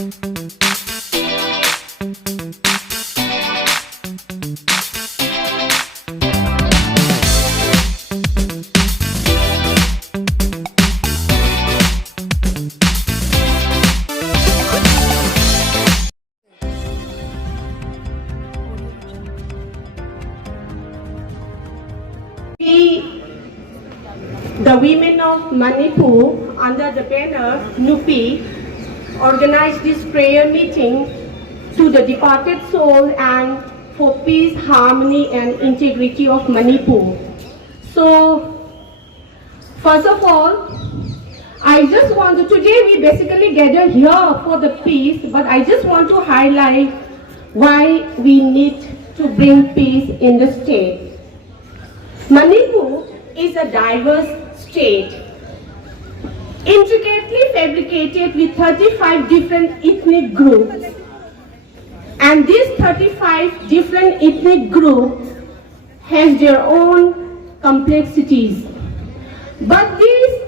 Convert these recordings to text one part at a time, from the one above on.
The women of Manipur, under the banner Nupi, organized this prayer meeting to the departed soul and for peace, harmony and integrity of Manipur. So, first of all, I just want to, today we basically gather here for the peace, but I just want to highlight why we need to bring peace in the state. Manipur is a diverse state, intricately fabricated with 35 different ethnic groups. And these 35 different ethnic groups have their own complexities. But these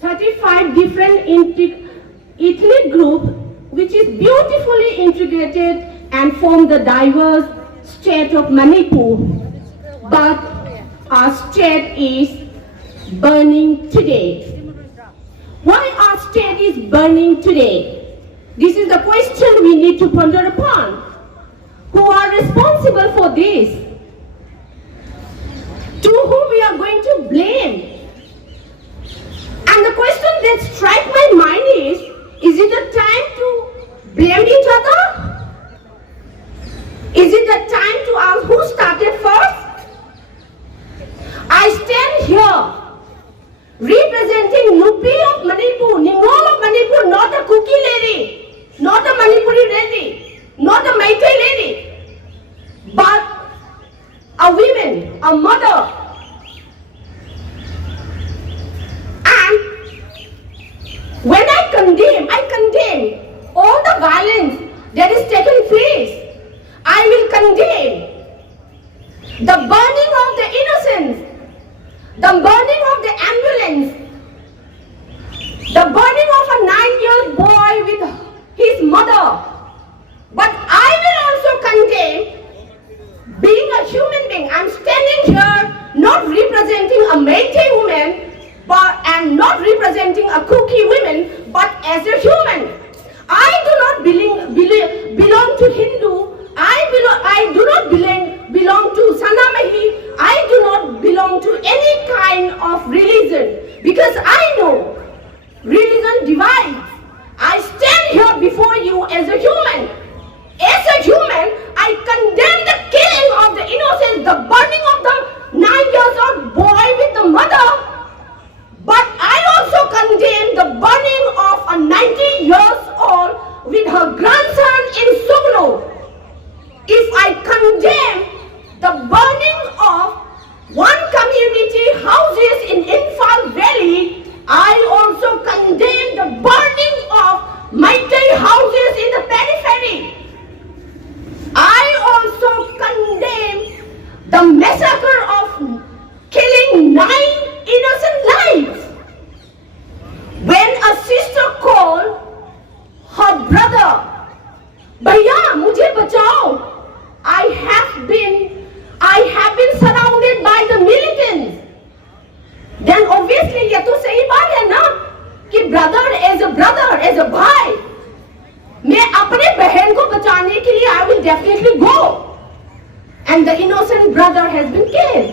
35 different ethnic groups, which is beautifully integrated and form the diverse state of Manipur, but our state is burning today. Why our state is burning today? This is the question we need to ponder upon. Who are responsible for this? To whom we are going to blame? And the question that strikes my mind is it the time to blame each other? Is it the time to ask who started first? I stand here representing Nupi of Manipur, Ningol of Manipur, not a cookie lady, not a Manipuri lady, not a Meitei lady, but a woman, a mother. And when I condemn all the violence that is taking place. I will condemn the burning of the innocents, the burning of the ambulance, the burning of a 9-year-old boy with his mother. But I will also condemn being a human being. I'm standing here not representing a Meitei woman and not representing a cookie woman, but as a human. I do not belong to Hindu. I do not belong to Sanamahi. I do not belong to any kind of religion, because I know religion divides. I stand here before you as a human. As a human, I condemn the killing of the innocents, the burning of the 9-year-old boy with the mother. But I also condemn the burning of a 90-year-old with her grandson in Sugno. If I condemn the burning of one community houses in Imphal Valley, I also condemn the burning of Meitei houses in the periphery. I also condemn the massacre of killing 9 innocent lives. When a sister called her brother, "Bhaiya, mujhe bachao. I have been surrounded by the militants." Then obviously ये तो सही बात है ना कि brother as a भाई, मैं अपने बहन को बचाने के लिए I will definitely go, and the innocent brother has been killed.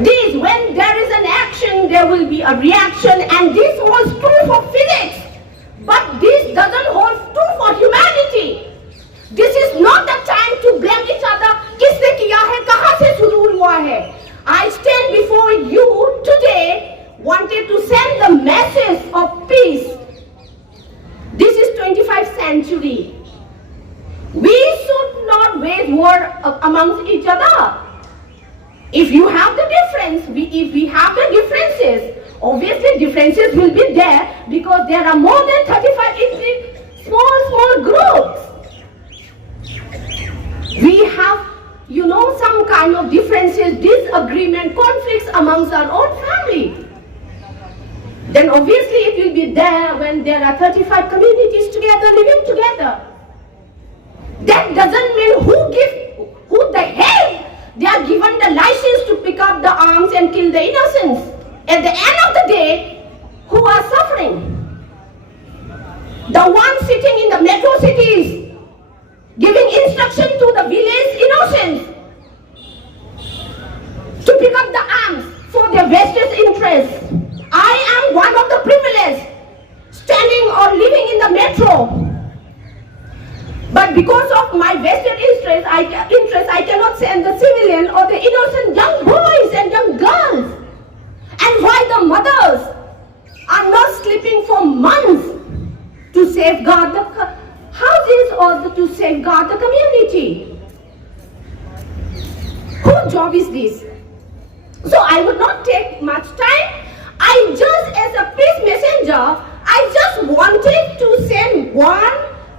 This, when there is an action, there will be a reaction, and this holds true for physics, but this doesn't hold true for humanity. This is not the time to blame each other. किसने किया है, कहाँ से शुरू हुआ है? I stand before you today, wanted to send the message of peace. This is 21st century. We should not wage war amongst each other. If you have the difference, if we have the differences, obviously differences will be there, because there are more than 35 ethnic small groups. We have, some kind of differences, disagreement, conflicts amongst our own family. then obviously it will be there when there are 35 communities together, living together. That doesn't mean who the hell they are given the license to pick up the arms and kill the innocents. At the end of the day, who are suffering? The ones sitting in the metro cities, giving instruction to the village innocents to pick up the arms for their vested interests. I am one of the privileged, standing or living in the metro. But because of my vested interest, I cannot send the civilian or the innocent young boys and young girls. And why the mothers are not sleeping for months to safeguard the houses or to safeguard the community? Whose job is this? So I would not take much time. I just, as a peace messenger, I just wanted to send one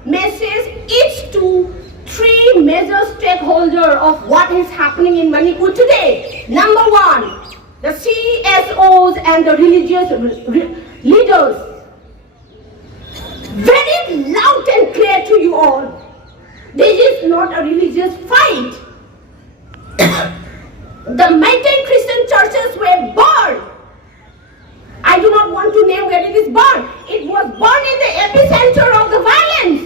message each to three major stakeholders of what is happening in Manipur today. Number one, the CSOs and the religious leaders. Very loud and clear to you all. This is not a religious fight. The Meitei Christian churches were burned. I do not want to name where it is burned. It was burned in the epicenter of the violence.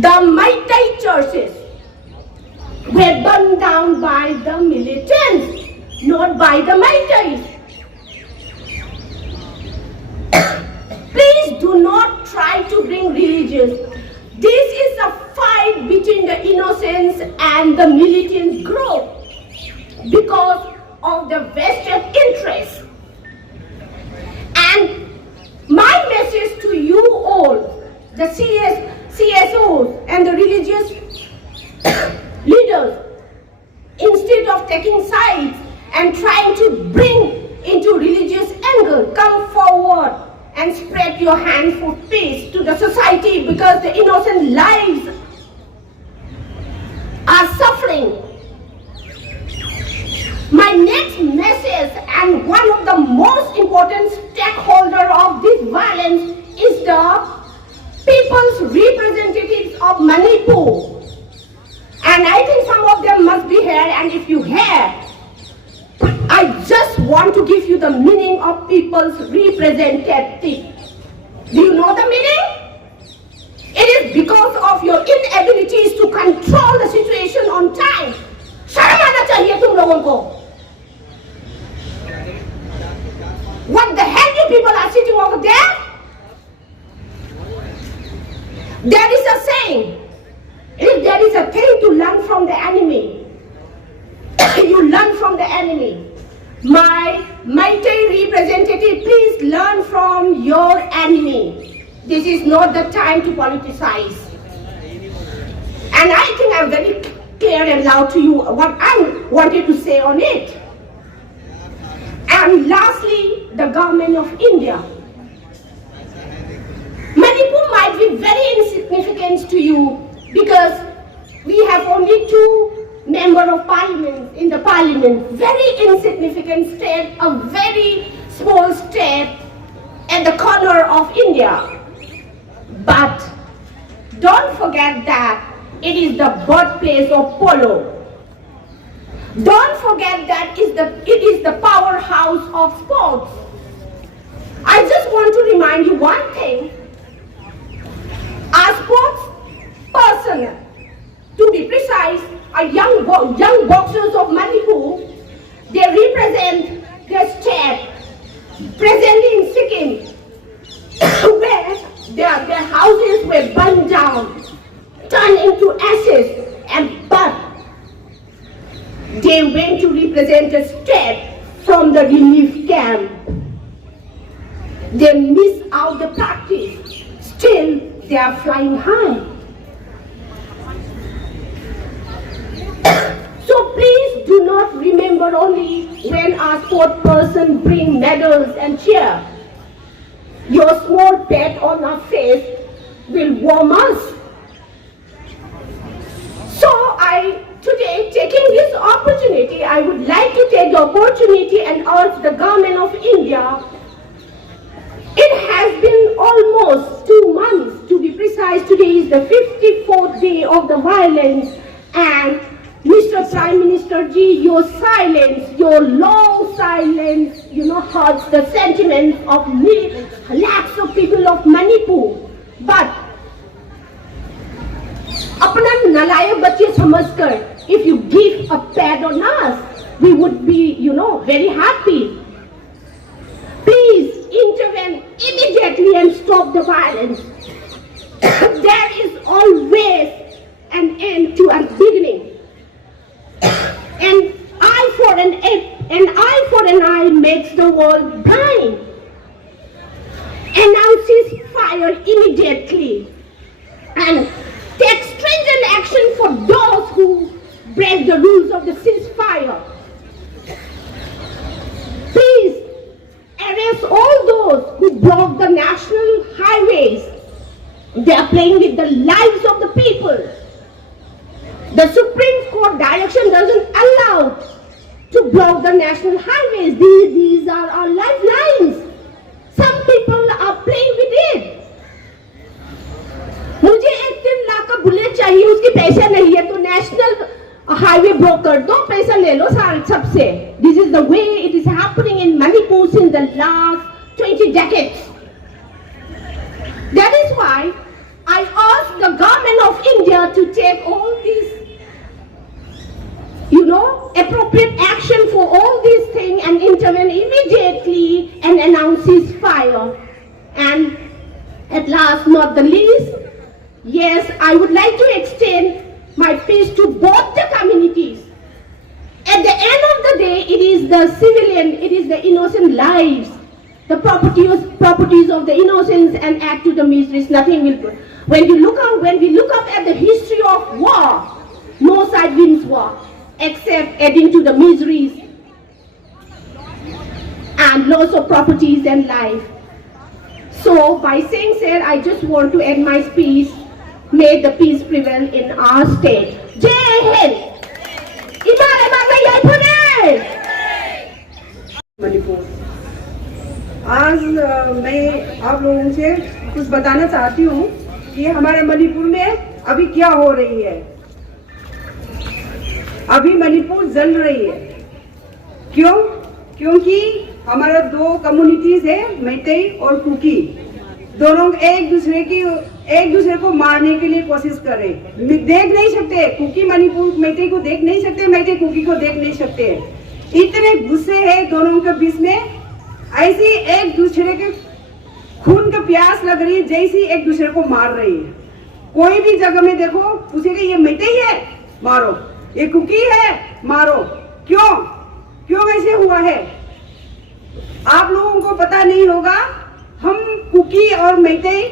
The Meitei churches were burned down by the militants, not by the Meiteis. Please do not try to bring religions. This is a fight between the innocents and the militant group because of the vested interests. And my message to you all, the CSOs and the religious leaders, instead of taking sides and trying to bring into religious anger, come forward and spread your hands for peace to the society, because the innocent lives are suffering. My next message, and one of the most important stakeholders of this violence, is the people's representatives of Manipur. And I think some of them must be here, and if you have, I just want to give you the meaning of people's representative. Do you know the meaning? It is because of your inabilities to control the situation on time. शर्म आना चाहिए तुम लोगों को. What the hell you people are sitting over there? There is a saying, if there is a thing to learn from the enemy, you learn from the enemy. My Meitei representative, please learn from your enemy. This is not the time to politicize. And I think I'm very clear and loud to you what I wanted to say on it. And lastly, the government of India. Manipur might be very insignificant to you because we have only two members of parliament in the parliament. Very insignificant state, a very small state at the corner of India. But don't forget that it is the birthplace of polo. Don't forget that it is the powerhouse of sports. I just want to remind you one thing. Our sports person, to be precise, are young boxers of Manipur. They represent their state, presently in Sikkim, where their houses were burned down, turned into ashes, but they went to represent a state from the relief camp. They miss out the practice. Still, they are flying high. So please do not remember only when our sport person bring medals and cheer. Your small pat on our face will warm us. So today Today, taking this opportunity, I would like to take the opportunity and urge the government of India. It has been almost 2 months, to be precise. Today is the 54th day of the violence, and Mr. Prime Minister Ji, your silence, your long silence, hurts the sentiments of lakhs of people of Manipur. But अपना नालायक बच्चे समझकर, if you give a pat on us, we would be, very happy. Please intervene immediately and stop the violence. There is always an end to a beginning. An eye for an eye makes the world blind. Announces fire immediately and take stringent action for those who break the rules of the ceasefire. Please arrest all those who block the national highways. They are playing with the lives of the people. The Supreme Court direction doesn't allow to block the national highways. These are our lifelines. Some people are playing with it. मुझे एक 3 लाख का bullet चाहिए, उसके पैसे नहीं है, तो national highway block कर दो, पैसा ले लो सबसे. This is the way it is happening in Manipur since the last 20 decades. That is why I ask the government of India to take all these, appropriate action for all these things and intervene immediately and announce ceasefire. And at last, not the least, yes, I would like to extend my peace to both the communities. At the end of the day, it is the civilian, it is the innocent lives, the properties of the innocents, and add to the miseries. Nothing will go. When we look up at the history of war, no side wins war, except adding to the miseries and loss of properties and life. So, by saying said, I just want to end my speech. May the peace prevail in our state. Jai Hind! Manipur, आज मैं आप लोगों से कुछ बताना चाहती हूँ कि हमारे मणिपुर में अभी क्या हो रही है. अभी मणिपुर जल रही है. क्यों? क्योंकि हमारा 2 कम्युनिटीज है, मैतेई और कुकी. दोनों एक दूसरे को मारने के लिए कोशिश कर रहे. देख नहीं सकते, कुकी मणिपुर मैतेई को देख नहीं सकते, मैतेई कुकी को देख नहीं सकते. इतने गुस्से है दोनों के बीच में. ऐसी एक दूसरे के खून का प्यास लग रही है, जैसी एक दूसरे को मार रही है. कोई भी जगह में देखो, पूछेगा ये मैतेई है, मारो. ये कुकी है, मारो. क्यों ऐसे हुआ है? आप लोगों को पता नहीं होगा. हम कुकी और मैतेई,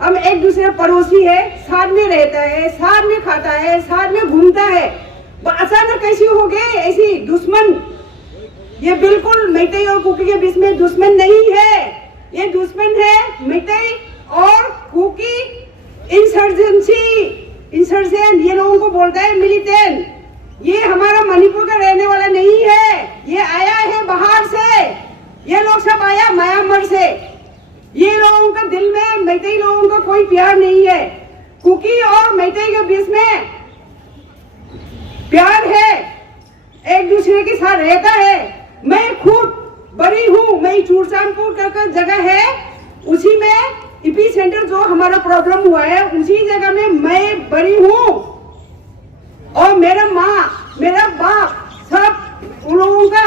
हम एक दूसरे पड़ोसी है, साथ में रहता है, साथ में खाता है, साथ में घूमता है. अचानक कैसी हो गए ऐसी दुश्मन? ये बिल्कुल मैतेई और कुकी के बीच में दुश्मन नहीं है. ये दुश्मन है मैतेई और कुकी इंसर्जेंट. ये लोगों को बोलता है मिलिटेंट. ये हमारा मणिपुर का रहने वाला नहीं है. ये आया है बाहर से. ये लोग सब आया म्यांमार से. ये लोगों का दिल में मैतेई लोगों का कोई प्यार नहीं है. कुकी और मैतेई के बीच में प्यार है, एक दूसरे के साथ रहता है. मैं खुद बड़ी हूँ. मैं चूरचांदपुर का जगह है, उसी में ईपी सेंटर जो हमारा प्रॉब्लम हुआ है, उसी जगह में मैं बड़ी हूँ. और मेरा माँ, मेरा बाप, सब उन लोगों का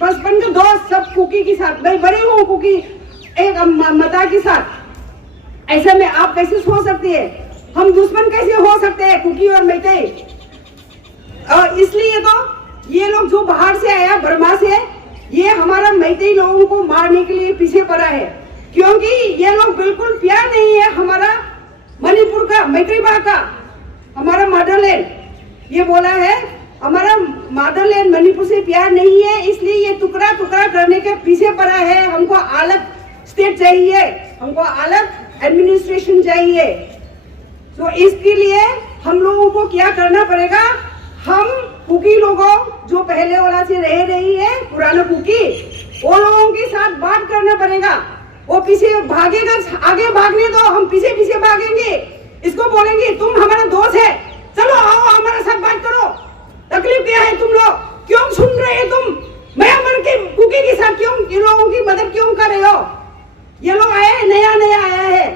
बचपन के दोस्त सब कुकी के साथ. मैं बड़ी हूँ कुकी एक माता के साथ. ऐसे में आप कैसे सोच सकते हैं? हम दुश्मन कैसे हो सकते हैं कुकी और मैतेई? और इसलिए तो ये लोग जो बाहर से आया बर्मा से, ये हमारा मैतेई लोगों को मारने के लिए पीछे पड़ा है. क्योंकि ये लोग बिल्कुल प्यार नहीं है हमारा मणिपुर का, मैतेई बा का, हमारा मदरलैंड. ये बोला है हमारा मदरलैंड मणिपुर से प्यार नहीं है, इसलिए ये टुकड़ा करने के पीछे पड़ा है. हमको अलग स्टेट चाहिए, हमको अलग एडमिनिस्ट्रेशन चाहिए. तो इसके लिए हम लोगों को क्या करना पड़ेगा? हम कुकी लोगों जो पहले वाला से रह रही है पुराना कुकी, वो लोगों के साथ बात करना पड़ेगा। वो पीछे भागेगा, आगे भागने दो, हम पीछे पीछे भागेंगे। इसको बोलेंगे तुम हमारा दोस्त है, चलो आओ हमारे साथ बात करो, तकलीफ क्या है तुम लोग, क्यों सुन रहे हो तुम, म्यांमार के कुकी के साथ क्यों ये लोगों की मदद क्यों कर रहे हो। ये लोग आए हैं, नया नया आया है,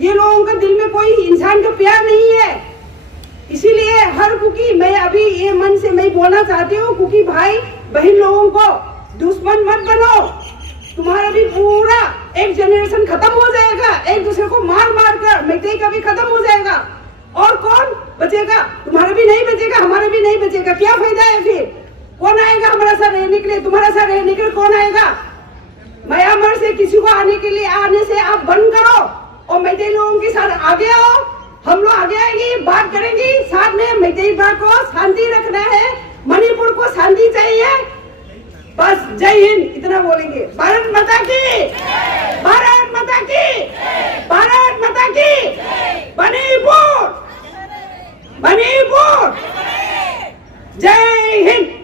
ये लोगों का दिल में कोई इंसान का प्यार नहीं है। इसीलिए हर कुकी, मैं अभी ये मन से मैं बोलना चाहती हूँ, कुकी भाई बहन लोगों को दुश्मन मत बनो। तुम्हारा भी पूरा एक जनरेशन खत्म हो जाएगा, एक दूसरे को मार मार कर। मैतेई का भी खत्म हो जाएगा, और कौन बचेगा? तुम्हारा भी नहीं बचेगा, हमारा भी नहीं बचेगा। क्या फायदा है फिर? कौन आएगा हमारा साथ रहने के लिए? तुम्हारा साथ रहने के लिए कौन आएगा? म्यांमार से किसी को आने के लिए, आने से आप बंद करो और मैतेई लोगों के साथ आगे आओ। हम लोग आगे आएंगे, बात करेंगे साथ में। मैतेई को शांति रखना है, मणिपुर को शांति चाहिए, बस। जय हिंद, इतना बोलेंगे। भारत माता की, भारत माता की, भारत माता की। मणिपुर, मणिपुर, जय हिंद।